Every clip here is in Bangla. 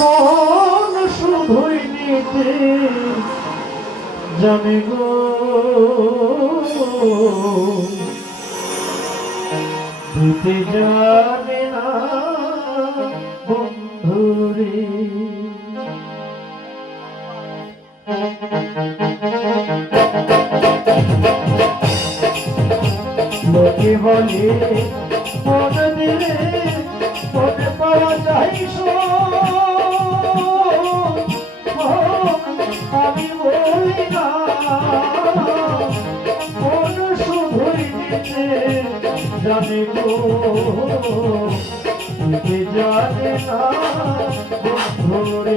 মন শুধুই নিতে জানে গো। দিতে জানে না বন্ধুরে। লোকে বলে মন দিলে জানে গো জানে না বন্ধুরে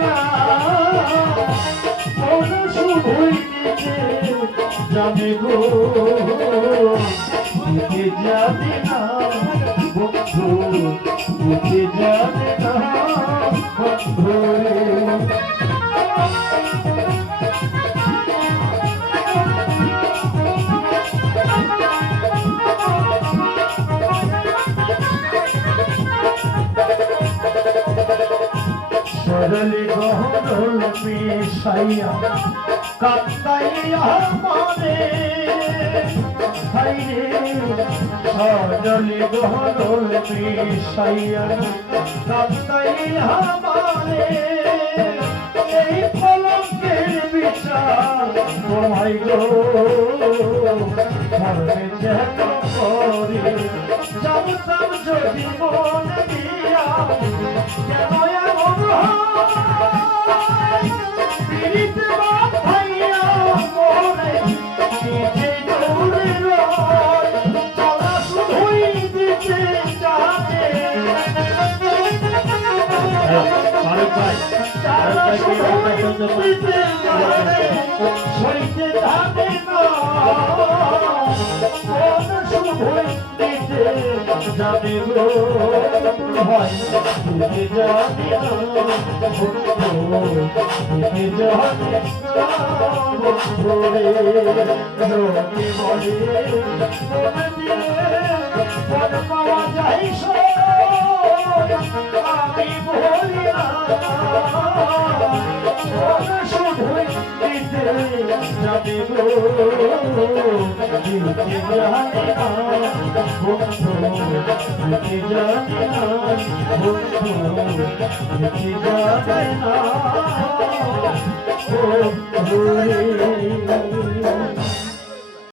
না। গো। আগে জানতাম না বন্ধু নিতে যাবে না। সরলে গহরল মিশাইয়া কান্দাইয়া মানে হাইরে সরলে গহরল মিশাইয়া কান্দাইয়া মানে এই কলঙ্কের বিচার তোমায় গো। ধর্মে যেন করি জানতাম যদি মন জানে গো ভাই দিতে জানে না বন্ধু দিতে না বন্ধু লোকে বলে মন পাওয়া যায় আমি বলি না দিতে জানে না বন্ধু